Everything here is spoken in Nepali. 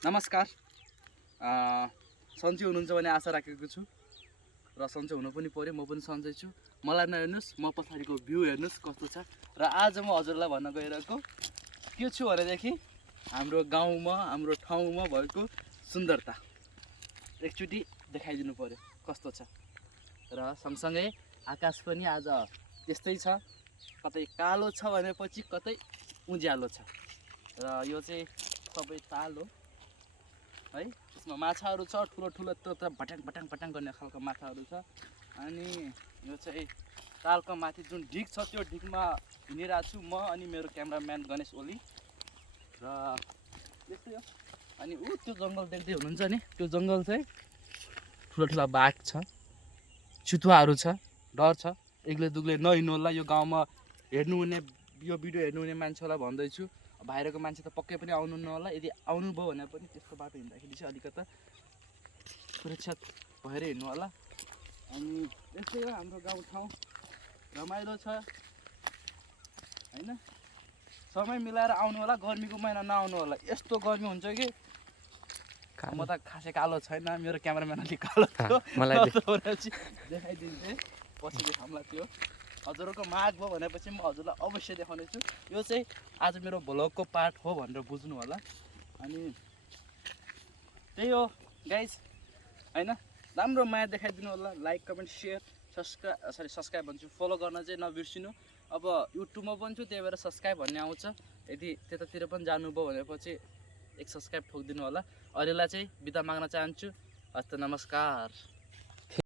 नमस्कार। सन्चै हुनुहुन्छ भने आशा राखेको छु र सन्चै हुनु पनि पर्यो। म पनि सन्चै छु। मलाई नहेर्नुहोस्, म पछाडिको भ्यू हेर्नुहोस् कस्तो छ। र आज म हजुरलाई भन्न गइरहेको के छु भनेदेखि हाम्रो गाउँमा, हाम्रो ठाउँमा भएको सुन्दरता एकचोटि देखाइदिनु पर्यो कस्तो छ। र सँगसँगै आकाश पनि आज त्यस्तै छ, कतै कालो छ भनेपछि कतै उज्यालो छ। र यो चाहिँ सबै ताल हो है। यसमा माछाहरू छ, ठुलो ठुलो त्यो भट्याङ भट्याङ भट्याङ गर्ने खालको माछाहरू छ। अनि यो चाहिँ तालको माथि जुन ढिक छ त्यो ढिकमा हिँडिरहेको छु म अनि मेरो क्यामेराम्यान गणेश ओली। र त्यस्तै हो। अनि त्यो जङ्गल देख्दै हुनुहुन्छ नि, त्यो जङ्गल चाहिँ ठुलो ठुला बाघ छ, चितुवाहरू छ, डर छ। एक्लै दुक्लै नहिँड्नु होला। यो गाउँमा हेर्नुहुने, यो भिडियो हेर्नुहुने मान्छेलाई भन्दैछु, बाहिरको मान्छे त पक्कै पनि आउनु नहोला। यदि आउनुभयो भने पनि त्यस्तो बाटो हिँड्दाखेरि चाहिँ अलिकता सुरक्षित भएर हिँड्नु होला। अनि यस्तै हो हाम्रो गाउँठाउँ, रमाइलो छ होइन। समय मिलाएर आउनु होला, गर्मीको महिना नआउनु होला। यस्तो गर्मी हुन्छ कि म त खासै कालो छैन, मेरो क्यामेराम्यान अलिक कालो थियो, देखाइदिन्थेँ पछि देखाउँला। त्यो हजुरहरूको माग भयो भनेपछि म हजुरलाई अवश्य देखाउने छु। यो चाहिँ आज मेरो भ्लगको पार्ट हो भनेर बुझ्नु होला। अनि त्यही हो गाइज होइन। राम्रो माया देखाइदिनु होला। लाइक, कमेन्ट, सेयर, सब्सक्राइब भन्छु, फलो गर्न चाहिँ नबिर्सिनु। अब युट्युबमा पनि छु, त्यही भएर सब्सक्राइब भन्ने आउँछ। यदि त्यतातिर पनि जानुभयो भनेपछि एक सब्सक्राइब ठोकिदिनु होला। अहिलेलाई चाहिँ बिदा माग्न चाहन्छु। हस्त नमस्कार।